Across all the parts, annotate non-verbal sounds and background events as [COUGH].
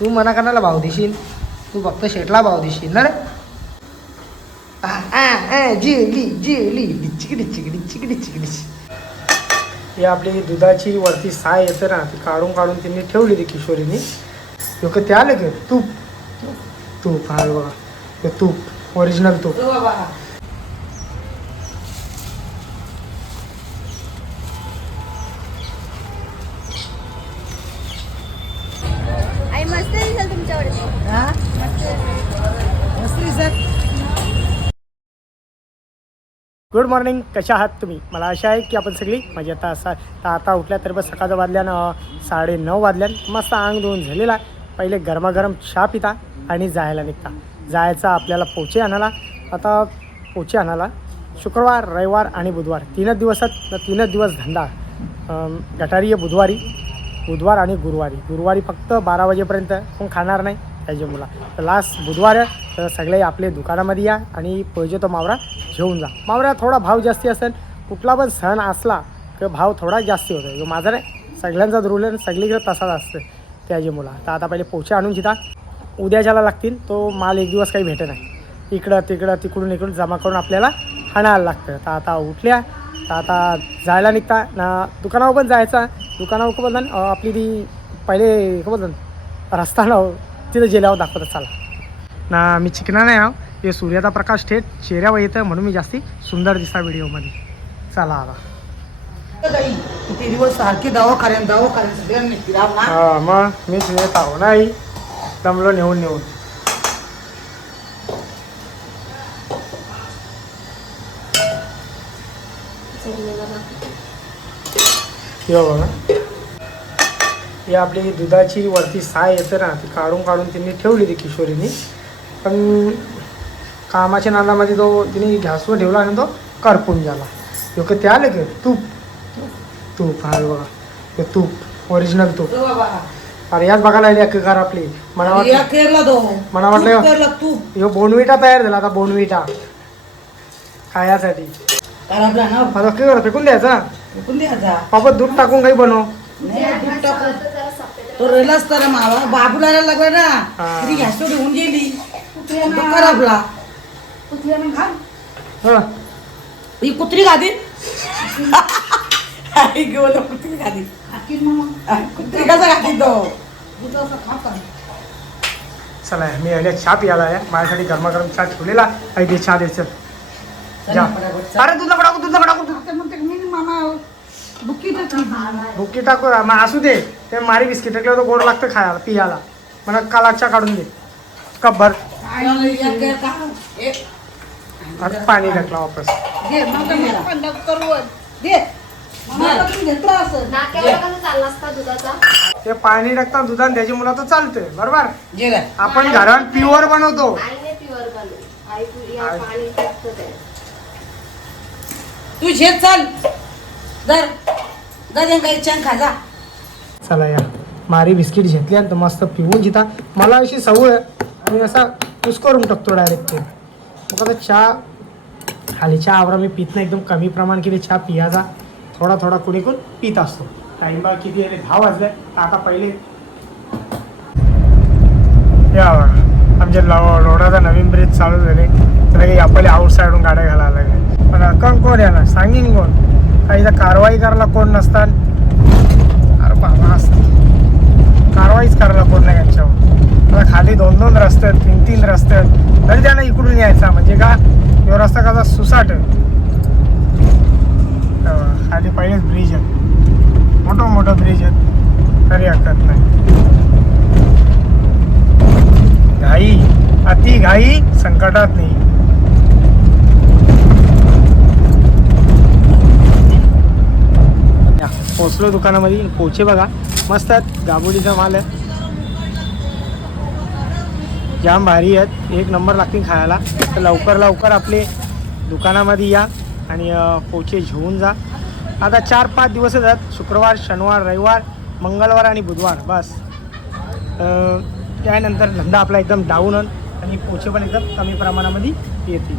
तू मना करण्याला भाव देशील? तू फक्त शेटला भाव देशील ना रे? Jelly jelly. डिचिक डिचिक डिचिक डिचिक डिचिक ही आपली दुधाची वरती साय येते ना ती काढून काढून त्यांनी ठेवली ती किशोरीनी. लोक ते आले की तूप. तूप हा बघा. तूप ओरिजिनल तूप. मस्त दिसेल गुड मॉर्निंग कशा आहात तुम्ही? मला आशा आहे की आपण सगळी म्हणजे आता असा आता उठल्या तर बस सकाळच्या वाजल्यानं साडे नऊ वाजल्यान मस्त अंग धुवून झालेला आहे. पहिले गरमागरम चहा पिता आणि जायला निघता. जायचा आपल्याला पोचे आणायला. आता पोचे आणायला शुक्रवार रविवार आणि बुधवार. तीनच दिवसात तर तीनच दिवस धंदा. गटारी बुधवारी बुधवार आणि गुरुवारी. गुरुवारी फक्त बारा वाजेपर्यंत कोण खाणार नाही त्याचे मुला. तर लास्ट बुधवार आहे. तर सगळे आपले दुकानामध्ये या आणि पाहिजे तो मावरा घेऊन जा. मावरा थोडा भाव जास्ती असेल. कुठला पण सण असला तर भाव थोडा जास्ती होतो ह्यो माझा नाही सगळ्यांचाच रूल आहे सगळीकडे तसाच असतं त्याची मुला. तर आता पहिले पोचे आणून तिथं उद्याच्याला लागतील तो माल एक दिवस काही भेटत नाही. इकडं तिकडं तिकडून इकडून जमा करून आपल्याला हाणायला लागतं. तर आता उठल्या. तर आता जायला निघता. ना दुकानावर पण जायचा. दुकानावर बोलतात अं, आपली ती पहिले बोलतात रस्ता ना तिथं गेल्यावर दाखवतात चला. ना मी चिकना नाही आहो. हे सूर्याचा प्रकाश थेट चेहऱ्यावर येतं म्हणून मी जास्ती सुंदर दिसता व्हिडिओमध्ये. चला आता. किती दिवस सारखी दवाखान्यात दवाखान्यात हा मग मीच नेत आहो. नाही दमलो नेऊन नेऊन. हे बघा. ही आपली दुधाची वरती साय येते ना ती काढून काढून त्यांनी ठेवली ती किशोरीनी. पण कामाच्या नादामध्ये तो तिने गॅसवर ठेवला आणि तो करपून झाला लोक ते आले की तूप. तूप हा बघा. हे तूप ओरिजिनल तूप. तो अरे याच बघायला आली अख्खी कार आपली. मला वाटलं तो. मला वाटलं- तू ह्यो बोनविटा तयार झाला आता बोनविटा. खायासाठी. करा फेकून द्यायचा फेकून द्यायचा बाबा दूध टाकून काही बनव. नाही दूध टाकून. तो रेलाच तर मावा बाबूला लागला ना हा. ती गॅस घेऊन गेली. तो खराबला हं. ही कुत्री खाती? [LAUGHS] आई घेऊन कुत्री खाती. कुत्री कसा खाती तो? चला मी आल्या चहा प्यायला आहे. माझ्यासाठी गरमागरम चहा ठेवलेला. आहे दे चहा द्यायचं अरे तुझा टाकू तुझा टाकू. बुक्की टाकू मग असू दे. ते मारी बिस्किट टाकलं तर गोड लागतं खायला पियाला. मला काला चहा काढून दे. आता पाणी टाकला वापस. नाक्यावर कसं चालला असता दुधाचा. ते पाणी टाकता दुधान त्याची मुलं तर चालतंय बरोबर. आपण घरात प्युअर बनवतो. आईने प्युअर बनव आई तुझी आई. पाणी टाकतं ते तू शेत चाल. जर जर काही छान खा जा. चला या. मारी बिस्किट घेतली आणि तो मस्त पिऊन जिता. मला अशी सवय आहे. आणि असा यूज करून टाकतो डायरेक्ट ते. मग आता चहा खालीच्या आवरा मी पित नाही. एकदम कमी प्रमाण किती चहा पियाचा थोडा थोडा कुणी कोण पित असतो. टाईम बा किती आहे दहा वाजले. तर आता पहिले. या आमच्या लो रोडाचा नवीन ब्रिज चालू झाले. तर काही आपल्या आउटसाईडून गाड्या घालायला लागल्या पण कोण कोण याला सांगीन कोण? काही इथं कारवाई करायला कोण नसतात. अरे बाबा असते कारवाईच करायला कोण नाही यांच्यावर. आता खाली दोन दोन रस्ते आहेत तीन तीन रस्ते आहेत. तरी त्यांना इकडून यायचा म्हणजे का? तो रस्ता कसा सुसाट आहे. खाली पहिलेच ब्रिज आहे मोठं मोठं ब्रिज आहेत. तरी हरकत नाही. घाई. अति घाई संकटात नाही या, पोचलो दुकानामध्ये. पोचे बघा. मस्त आहेत. गाबोडीचा माल आहे. जाम भारी आहेत. एक नंबर लागतील खायला. तर लवकर लवकर आपले दुकानामध्ये या आणि पोचे घेऊन जा. आता चार पाच दिवसच आहेत. शुक्रवार शनिवार रविवार मंगळवार आणि बुधवार. बस. त्यानंतर धंदा आपला एकदम डाऊन होईल आणि पोचे पण एकदम कमी प्रमाणामध्ये येतील.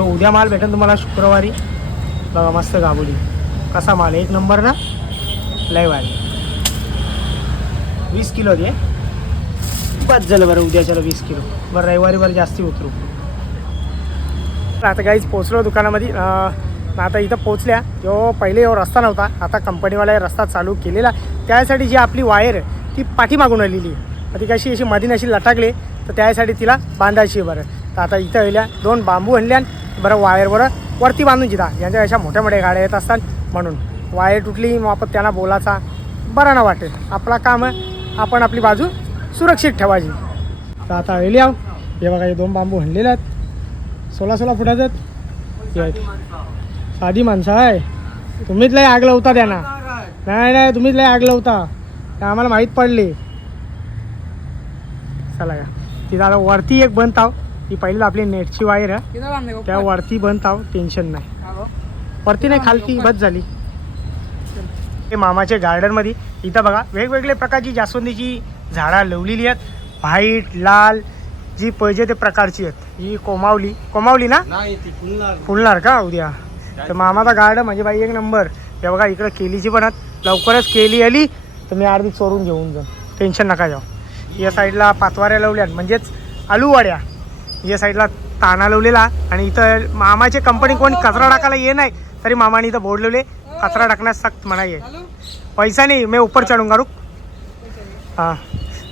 उद्या माल भेटेल तुम्हाला शुक्रवारी. बघा मस्त गाबोली. कसा माल एक नंबर ना? लय भारी. वीस किलो दे. बस झालं बरं उद्याच्याला वीस किलो. बरं रविवारी बरं जास्ती उतरू. आता काहीच पोचलो दुकानामध्ये. आता इथं पोचल्या तो पहिले एवढा रस्ता नव्हता. आता कंपनीवाला रस्ता चालू केलेला. त्यासाठी जी आपली वायर ती पाठीमागून आलेली मग ती कशी अशी मधीन अशी लटकली तर त्यासाठी तिला बांधायची बरं. तर आता इथं आल्या दोन बांबू आणल्या बरं वायर बरं वरती बांधून जिता. यांच्या अशा मोठ्या मोठ्या गाड्या येत असतात. म्हणून वायर तुटली मग आपण त्यांना बोलायचा. बरं ना वाटेल. आपला काम आहे आपण आपली बाजू सुरक्षित ठेवायची. तर आता आलेली आहो हे बघा हे दोन बांबू हणलेले आहेत. सोळा सोळा फुटाचे आहेत. साधी माणसं आहे. तुम्हीच लय आग लावता त्यांना. नाही नाही तुम्हीच लय आग लावता. ते आम्हाला माहीत पडली. चला का तिथं आता वरती एक बंद ती पहिली आपली नेटची वायर आहे. त्या वरती बंद आव टेन्शन नाही. वरती नाही खालती बस झाली. हे मामाच्या गार्डनमध्ये इथं बघा वेगवेगळे प्रकारची जास्वंदीची झाडं लावलेली आहेत. व्हाईट लाल जी पाहिजे ते प्रकारची आहेत. ही कोमावली. कोमावली ना? नाही ती फुलणार का? उद्या. तर मामाचा गार्डन म्हणजे बाई एक नंबर हे बघा इकडं केलीची पण आहेत. लवकरच केली आली तर मी अर्धी चोरून घेऊन जाईन. टेन्शन नका जाऊ. या साईडला पातवाऱ्या लावल्या म्हणजेच आलूवाड्या. या साईडला ताना लावलेला आणि इथं मामाची कंपनी कोण कचरा टाकायला ये नाही तरी मामाने इथं बोर्ड लावले. कचरा टाकण्यास सक्त मनाई आहे. पैसा नाही मी उपर चढून काढू. हां.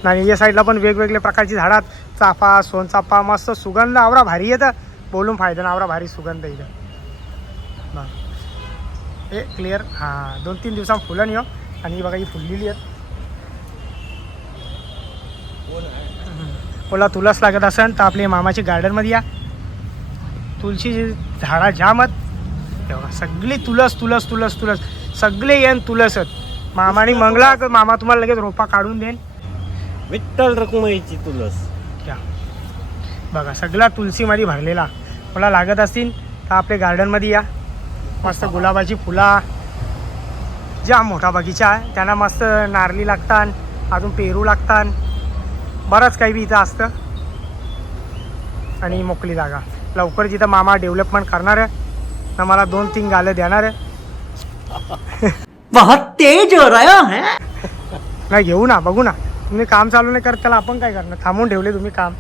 नाही या साईडला पण वेगवेगळ्या प्रकारची झाडं चाफा सोनचाफा मस्त सुगंध आवरा भारी येतं बोलून फायदा ना आवरा भारी सुगंध इथं. बघ. हे क्लिअर हां दोन तीन दिवसां फुलं नाही हो. आणि ही बघा ही फुललेली आहेत. बोला तुलाच लागत असेल तर आपल्या मामाची गार्डनमध्ये या. तुळशी झाडा जाम आहेत हे बघा सगळी तुलस तुलस तुलस तुलस. सगळे येण तुलस आहेत मामाने मंगला का मामा तुम्हाला लगेच रोपा काढून देईन विठ्ठल रखुमाईची तुलस. बघा सगळा तुलसीमध्ये भरलेला. मला लागत असतील तर आपल्या गार्डनमध्ये या. मस्त गुलाबाची फुला. ज्या मोठा बगीचा आहे त्यांना मस्त नारली लागतात अजून पेरू लागतात बरंच काही बी इथं असतं. आणि मोकळी जागा. लवकर जिथं मामा डेव्हलपमेंट करणार आहे तर मला दोन तीन गालं देणार आहे. बहुत तेज हो रहा है नाही घेऊ ना बघू ना. तुम्ही काम चालू नाही करत त्याला आपण काय करणार? थांबून ठेवले तुम्ही काम.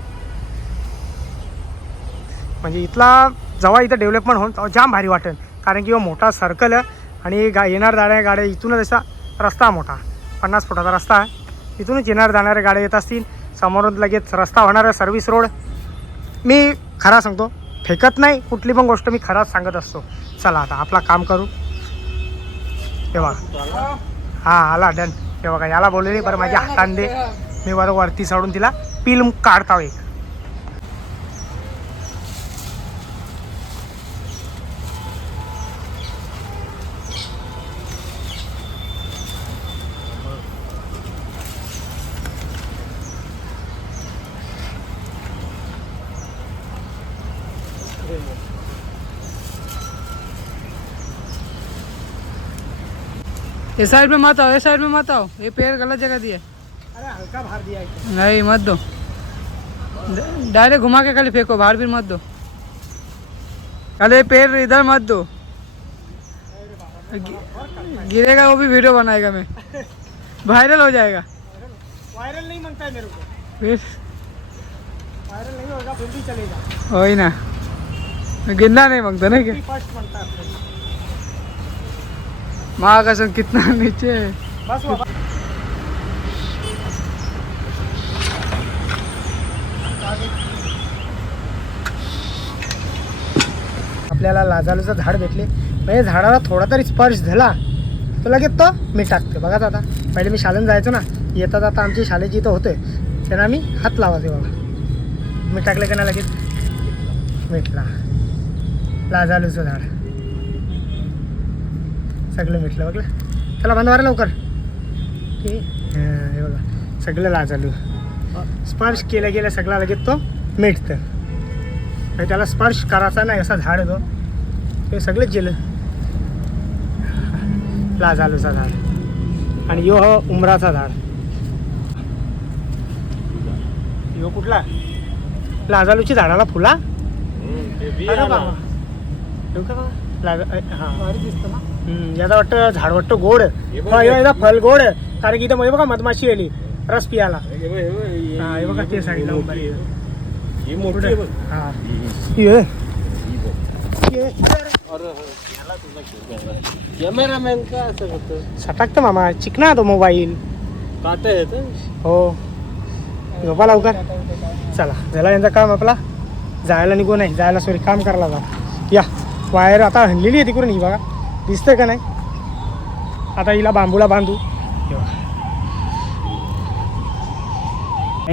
म्हणजे इथला जेव्हा इथं डेव्हलपमेंट होऊन तेव्हा जाम भारी वाटेल. कारण की ह्यो मोठा सर्कल आहे आणि गा येणार जाणाऱ्या गाड्या इथूनच असा रस्ता मोठा. पन्नास फुटाचा रस्ता आहे. इथूनच येणार जाणाऱ्या गाड्या येत असतील. समोरून लगेच रस्ता होणार आहे सर्व्हिस रोड मी खरा सांगतो फेकत नाही कुठली पण गोष्ट मी खराच सांगत असतो. चला आता आपला काम करू. तेव्हा हां आला डन. तेव्हा का याला बोलले बरं माझ्या हातांदे दे मी बरं वरती चढून तिला पिल काढता एक. ये साइड में मत आओ ये साइड में मत आओ। ये पेड़ गलत जगह दिए। अरे हलका भार दिया नहीं मत दो। डायरेक्ट घुमा के खाली फेंको बाहर भी मत दो। अरे पेड़ इधर मत दो। गिरेगा वो भी वीडियो बनाएगा मैं। वायरल हो जाएगा। वायरल नहीं माँगता है मेरे को। फिर? वायरल नहीं होगा फिर भी चलेगा। वही ना। गिरना नहीं माँगता ना क्या? फ़र्स्ट माँगता है। महाकाशन कितना नीचे बस बाबा। आपल्याला लाजालूचं झाड भेटले. म्हणजे झाडाला थोडा तरी स्पर्श झाला तर लगेच तो मी टाकते बघा दादा पहिले मी शाळेत जायचो ना येता जाता आमची शाळेची इथं होते त्यांना मी हात लावायचे बघा मी टाकले का ना लगेच? मिटला लाजालूचं झाड. सगळं मिटलं बघलं चला बंद मारा लवकर. ठीक हां, हे बघा. सगळं लाजालू स्पर्श केलं गेलं सगळं लगेच तो मिटतं. आणि त्याला स्पर्श करायचा नाही असा झाड तो. ते सगळेच गेलं. लाजालूचा झाड. आणि यो हो उमराचा झाड. यो कुठला? लाजालूची झाडाला फुला? अरे बाबा? लाजा हां. दिसतं ना? याचा वाटतं झाड वाटतं गोड हे हा, याचा फल गोड कारण की इथं मध्ये बघा मधमाशी आली रस पियाला हे बघ, बघ, बघा ते साईडला मोठी उभारी. आहे. मोठी आहे बघ. ये. बघ. ये. अरे, याला तुझा कॅमेरा. कॅमेरामॅन का असं करतो सटाकतं मामा चिकना तो मोबाईल काटा येतं हो झोपा लवकर चला झाला यांचं काम आपला जायला निघू नाही जायला सॉरी काम करायला जा या वायर आता हणलेली आहे तिकडून ही बघा दिसतंय का नाही? आता हिला बांबूला बांधू.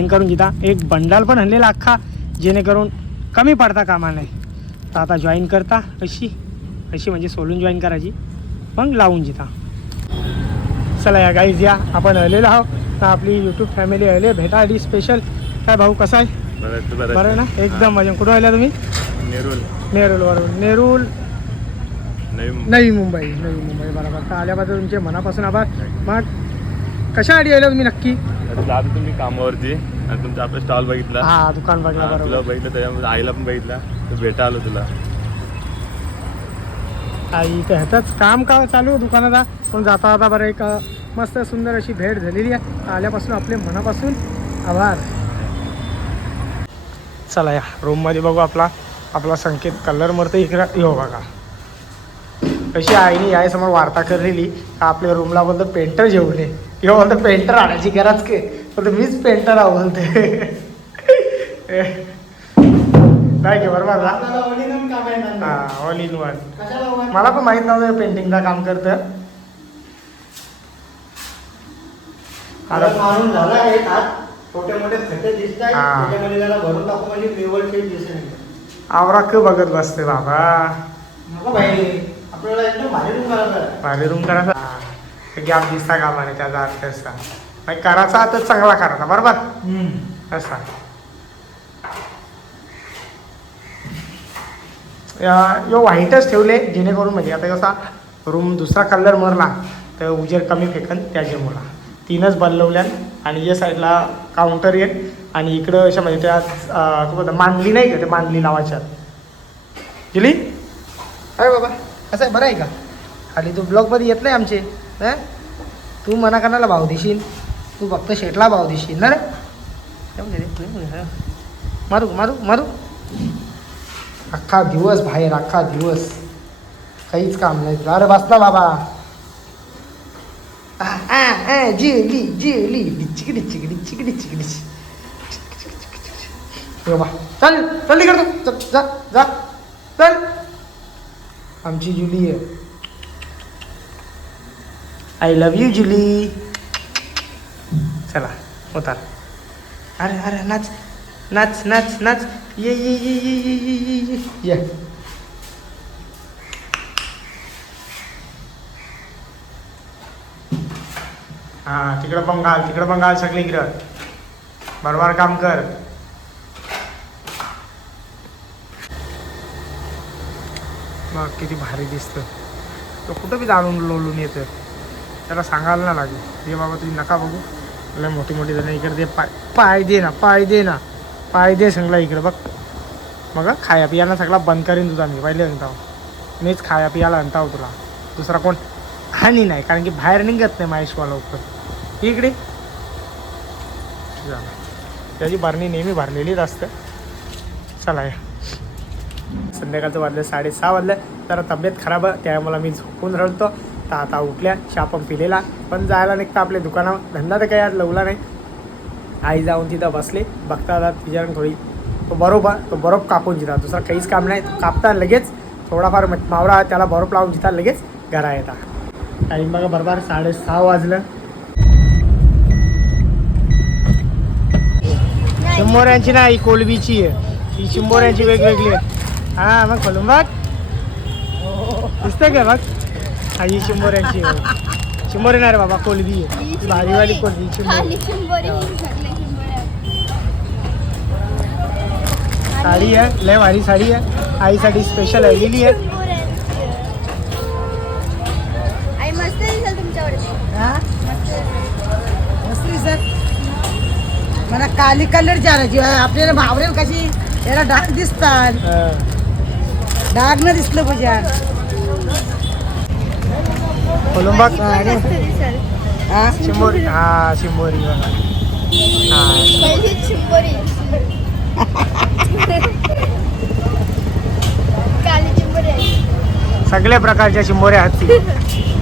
करून जिता एक बंडाल पण हणलेला अख्खा जेणेकरून कमी पडता कामा नाही. तर आता जॉईन करता अशी अशी म्हणजे सोलून जॉईन करायची. मग लावून जिता चला या गाईज या. आपण आलेलो आहोत. तर आपली यूट्यूब फॅमिली आले भेटा आधी स्पेशल काय भाऊ कसा आहे? बरं ना? एकदम मजा कुठं आल्या तुम्ही? नेरुल. नेरूलवरून. नेरूल नवी मुंबई. नवी मुंबई बरोबर. तर आल्याबद्दल तुमचे मनापासून आभार. मग कशासाठी आले तुम्ही नक्की? आता तुम्ही कामावरती. आणि तुमचा आपला स्टॉल बघितला. हा दुकान बघला हा, तुला बरोबर बघितलं त्याच्यामध्ये आईला पण बघितला. तर भेटा आलो तुला. आई ते ह्याचंच काम का चालू आहे दुकानाचा. पण जाता जाता बरं एक अं, मस्त सुंदर अशी भेट झालेली आहे. आल्यापासून आपले मनापासून आभार. चला या रूममध्ये बघू आपला आपला संकेत. कलर मरतं इकडं. यो बघा. कशी आईने यायसमोर वार्ता करलेली का आपल्या रूमला बोलतो पेंटर जेवले किंवा बोलतो पेंटर आणायची गरज के बोलतो मीच पेंटर आहो बोलते नाही की बरोबर ना? हा ऑल इन वन मला पण माहीत नव्हतं पेंटिंगचं काम करतं. मारून झाला आहे हात छोटे मोठे खड्डे दिसत आहेत. त्याच्यामध्ये त्याला भरून टाकू म्हणजे पेवर शेप दिसेल. आवराक बघत बसते बाबा. नको आपल्याला एकदम भारी रूम करायचं आहे. भारी रूम करायचा? गॅप दिसता कामाने त्याचा अर्थ असा. म्हणजे करायचा तर चांगला करायचा बरोबर? असा. या- व्हाईटच ठेवले जेणेकरून म्हणजे आता कसा रूम दुसरा कलर मरला तर उजेड कमी फेकन त्याचे मुला तीनच बदलवल्यान आणि या साईडला काउंटर येईल आणि इकडं अशा म्हणजे त्या मांडली नाही का ते मांडली लावायच्या. गेली? बाबा. कसं आहे बरं आहे का? खाली तू ब्लॉगमध्ये येत नाही आमचे हां? तू मना करण्याला भाव देशील तू फक्त शेटला भाव देशील ना रे? मारू मारू मारू. अख्खा दिवस बाहेर अख्खा दिवस. काहीच काम नाही तुला. अरे बसला बाबा. आ, आ, आ, जेली जेली. डिचिक डिचिक डिचिक डिचिक डिचिक बाबा चल चल इकडे तू. चल जा जा. चल. आमची जुली आहे. I love you Julie. चला उतार. अरे अरे नाच नाच नाच नाच. ये ये ये ये ये ये ये ये. ये. हां तिकडं बंगाल तिकडं बंगाल सगळी इकडं बरोबर काम कर. मग किती भारी दिसतं. तो कुठं बी जाणून लोळून येतं. त्याला सांगायला ना लागेल. हे बाबा तुम्ही नका बघू. लय मोठी मोठी जण इकडे दे पाय पाय दे ना पाय दे ना. पाय दे सांगला इकडे बघ. मग खाया पियाला सगळा बंद करीन तुझा मी पहिले आणताव मीच खाया पियाला आणताव हो तुला. दुसरा कोण? हानी नाही कारण की बाहेर निघत नाही महेशवा लवकर. इकडे. त्याची भरणी नेहमी भरलेलीच असते. चला या. संध्याकाळचं वाजलं साडेसहा वाजलं. जरा तब्येत खराब आहे त्यामुळे मी झोपून रडतो. तर आता उठल्या चहा पण पिलेला. पण जायला निघता आपल्या दुकानावर. धंदा तर काही आज लवला नाही. आई जाऊन तिथं बसले. बघता आता तिच्याकडे थोडी तो बरोबर तो बरोबर कापून जिता. दुसरा काहीच काम नाही. कापता लगेच. थोडाफार मावळा त्याला बरोबर लावून जिता लगेच घरा येता. टाईम बघा बरोबर साडेसहा वाजलं. चिंबोऱ्यांची नाही. कोलबीची आहे. ही चिंबोऱ्यांची वेगवेगळी आहे. हा मग खोलून बघ. दिसतंय का बघ? हा ही चिंबोऱ्यांची आहे. चिंबोरी नाही रे बाबा कोलबी आहे. भारीवाली कोलबी चिंबोरी साडी आहे लय भारी साडी आहे. आईसाठी स्पेशल आलेली आहे. आई हा? मला काली कलर चारायची आपल्याला भावरेल कशी? याला डाग दिसतात. डाग न दिसलं पाहिजे हा? सगळ्या प्रकारच्या शिंबोऱ्या आहेत [LAUGHS]